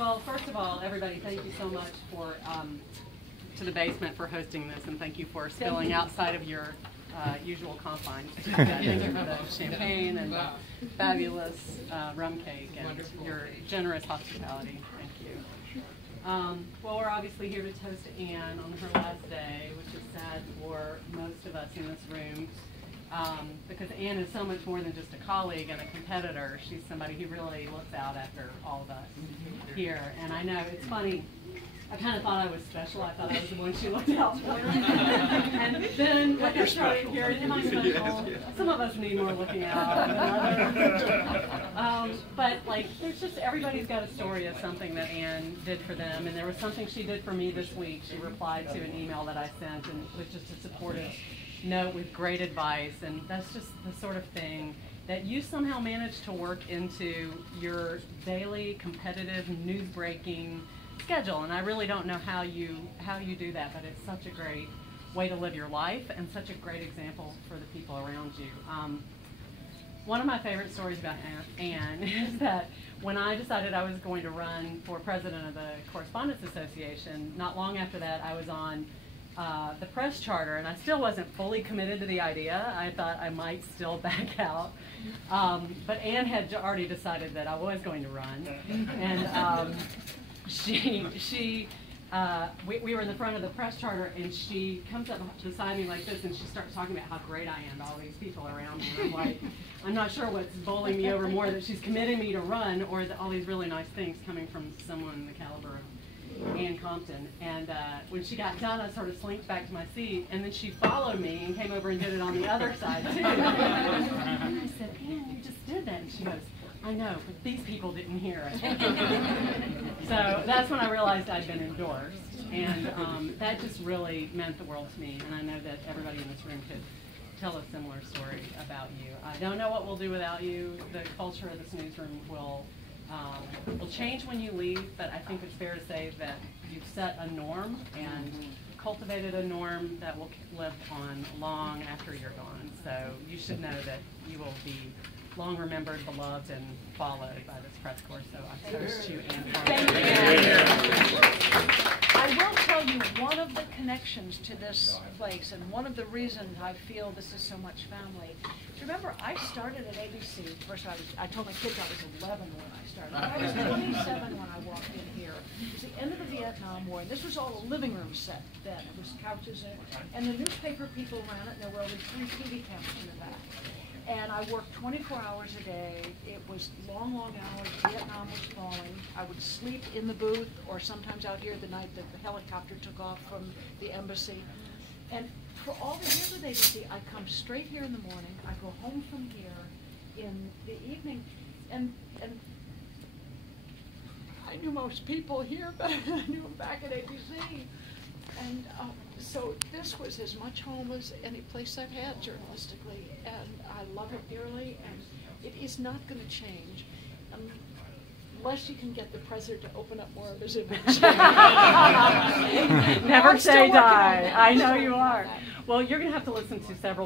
Well, first of all, everybody, thank you so much for to the basement for hosting this, and thank you for spilling outside of your usual confines. Thank you for the champagne and the fabulous rum cake and your generous hospitality. Thank you. Well, we're obviously here to toast Anne on her last day, which is sad for most of us in this room. Because Anne is so much more than just a colleague and a competitor. She's somebody who really looks out after all of us here. And I know, it's funny, I kind of thought I was special. I thought I was the one she looked out for. And then, like I started hearing, am I special? Some of us need more looking out than others. But, like, there's just, everybody's got a story of something that Anne did for them. And there was something she did for me this week. She replied to an email that I sent, and it was just a supportive note with great advice, and that's just the sort of thing that you somehow manage to work into your daily competitive news-breaking schedule. And I really don't know how you do that, but it's such a great way to live your life and such a great example for the people around you. One of my favorite stories about Anne is that when I decided I was going to run for president of the Correspondents Association, not long after that I was on the press charter, and I still wasn't fully committed to the idea. I thought I might still back out. But Anne had already decided that I was going to run. And we were in the front of the press charter, and she comes up beside me like this, and she starts talking about how great I am to all these people around me. And I'm like, I'm not sure what's bowling me over more, that she's committing me to run, or that all these really nice things coming from someone in the caliber of Ann Compton. And when she got done, I sort of slinked back to my seat, and then she followed me and came over and did it on the other side too. And I said, Ann, you just did that. And she goes, I know, but these people didn't hear it. So that's when I realized I'd been endorsed, and that just really meant the world to me. And I know that everybody in this room could tell a similar story about you. I don't know what we'll do without you. The culture of this newsroom will change when you leave, but I think it's fair to say that you've set a norm and cultivated a norm that will live on long after you're gone. So you should know that you will be long remembered, beloved, and followed by this press corps. So I toast you, Anne. Thank you. I will tell you one of the connections to this place, and one of the reasons I feel this is so much family. Do you remember I started at ABC? First, I told my kids I was 11 when I started. I was 27 when I walked in here. It was the end of the Vietnam War, and this was all a living room set then. It was couches in it, and the newspaper people ran it, and there were only 3 TV cameras in the back. And I worked 24 hours a day. It was long, long hours. Vietnam was falling. I would sleep in the booth, or sometimes out here the night that the helicopter took off from the embassy. And for all the years of ABC, I come straight here in the morning. I go home from here in the evening, and I knew most people here better than I knew them back at ABC. And so this was as much home as any place I've had journalistically, and I love it dearly, and it is not going to change unless you can get the president to open up more of his image. Never say die. I know you are. Well, you're going to have to listen to several